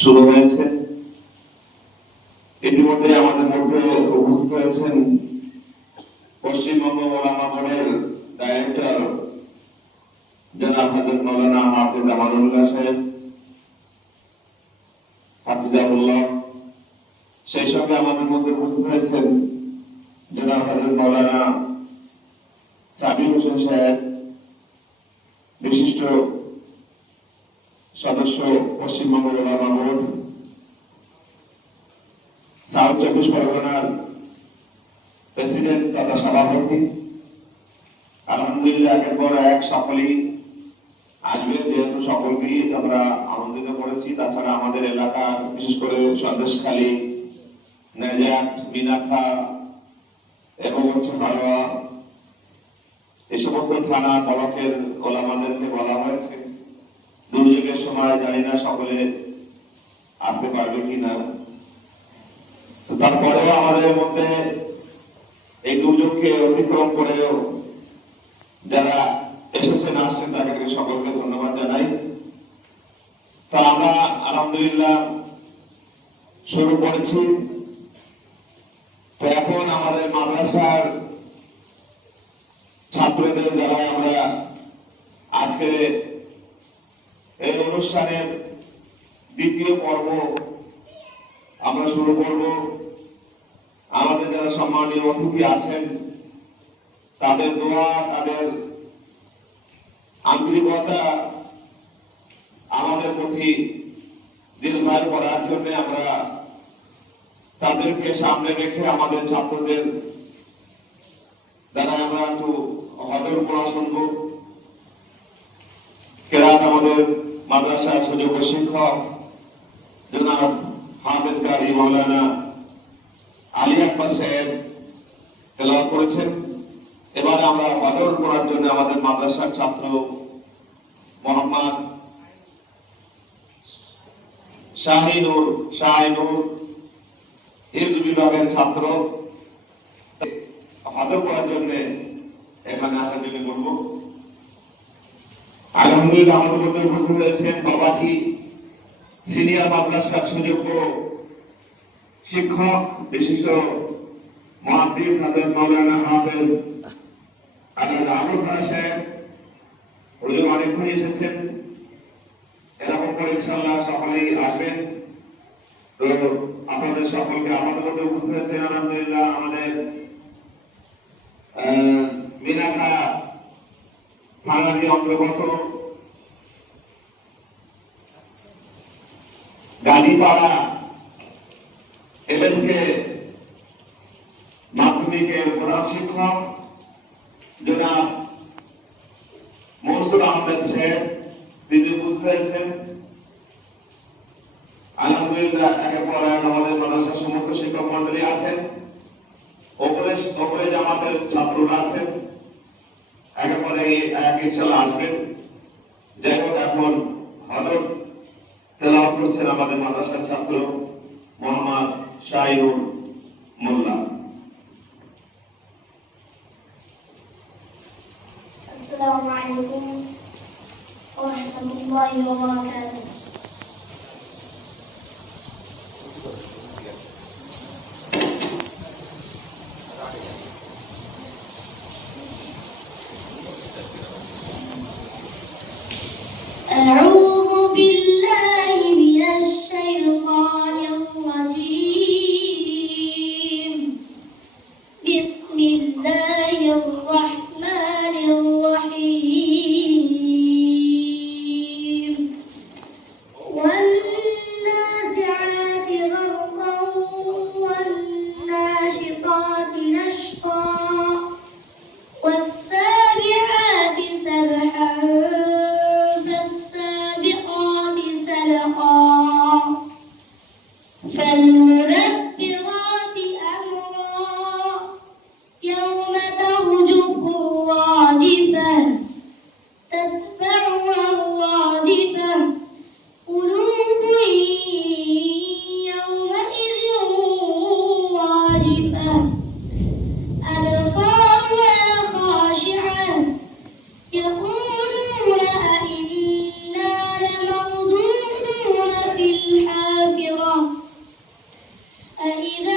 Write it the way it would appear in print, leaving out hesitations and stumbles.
শুরু হয়েছে। ইতিমধ্যে আমাদের মধ্যে উপস্থিত হয়েছেন পশ্চিমবঙ্গ ওলামা বোর্ডের ডাইরেক্টর জনাব হযরত মাওলানা হাফেজ আমানুল্লাহ সাহেব, হাফিজাহুল্লাহ। সেই সঙ্গে আমাদের মধ্যে উপস্থিত হয়েছেন জনাব হযরত মাওলানা সাবির হোসেন সাহেব, বিশিষ্ট সদস্য পশ্চিমবঙ্গ ওলামা বোর্ড, সাউথ 24 পরগনার প্রেসিডেন্ট তথা সভাপতি। আলহামদুলিল্লাহ, একের পর এক সকলেই আসবেন, যেহেতু সকলকেই আমরা আমন্ত্রিত করেছি। তাছাড়া আমাদের এলাকার বিশেষ করে সন্দেশখালী, নেজাট, মিনাখা এবং হারোয়া, এই সমস্ত থানা ব্লকের ওলামাদেরকে বলা হয়েছে। দুর্যোগের সময় জানি না সকলে আসতে পারবে কিনা, তো তারপরেও আমাদের মধ্যে এই দুর্যোগকে অতিক্রম করেও যারা এসেছেন, আসছেন, তাদেরকে সকলকে ধন্যবাদ জানাই। তো আমরা আলহামদুলিল্লাহ শুরু করেছি। তো এখন আমাদের মাদ্রাসার ছাত্রদের দ্বারা আমরা আজকে এই অনুষ্ঠানের দ্বিতীয় পর্ব আমরা শুরু করব। আমাদের যারা সম্মানীয় অতিথি আছেন, তাদের দোয়া, তাদের আন্তরিকতা আমাদের প্রতি দীর্ঘায়ু করার জন্য আমরা তাদেরকে সামনে রেখে আমাদের ছাত্রদের দ্বারা আমরা একটু হজর পড়া শুনবো। কেরাত আমাদের মাদ্রাসার সুযোগ্য শিক্ষক জনাব হাফেজ কারি মাওলানা আলী আকবর সাহেব তেলাওয়াত করেছেন। এবারে আমরা হজর পড়ার জন্য আমাদের মাদ্রাসার ছাত্র মোহাম্মদ শাহিনুর হিফজ বিভাগের ছাত্র হজর পড়ার জন্য এখানে আসার জন্য বলবো। আলহামদুলিল্লাহ, আমাদের মধ্যে উপস্থিত হয়েছেন বাবাটি সিনিয়র মাদ্রাসার সুযোগ্য শিক্ষক, বিশিষ্ট মুহাদ্দিস হযরত মাওলানা হাফেজ আবুল ফারাজ সাহেব। হুজুর অনেকক্ষণ এসেছেন, এরকম করে ইনশাআল্লাহ সকলেই আসবেন। তো আপনাদের সকলকে আমাদের মধ্যে উপস্থিত হয়েছেন আলহামদুলিল্লাহ আমাদের মিনাখা থানার অন্তর্গত গাজীপাড়া এমএসকে মাধ্যমিকের প্রধান শিক্ষক জনাব মনসুর আহমেদ সাহেব, তিনি উপস্থিত হয়েছেন। আলহামদুলিল্লাহ, একের পর এক আমাদের মাদ্রাসার সমস্ত শিক্ষক মন্ডলী আছেন, ওপরে জামাতের ছাত্ররা আছেন, একের পরে এক ইনশাআল্লাহ আসবেন। যাই হোক, এখন হযরত তেলাওয়াত করছেন আমাদের মাদ্রাসার ছাত্র মোহাম্মদ শাহিনুর মোল্লা। আসসালামু আলাইকুম ওয়া রাহমাতুল্লাহি ওয়া বারাকাতুহু। أعوذ بالله من الشيطان الرجيم فإذا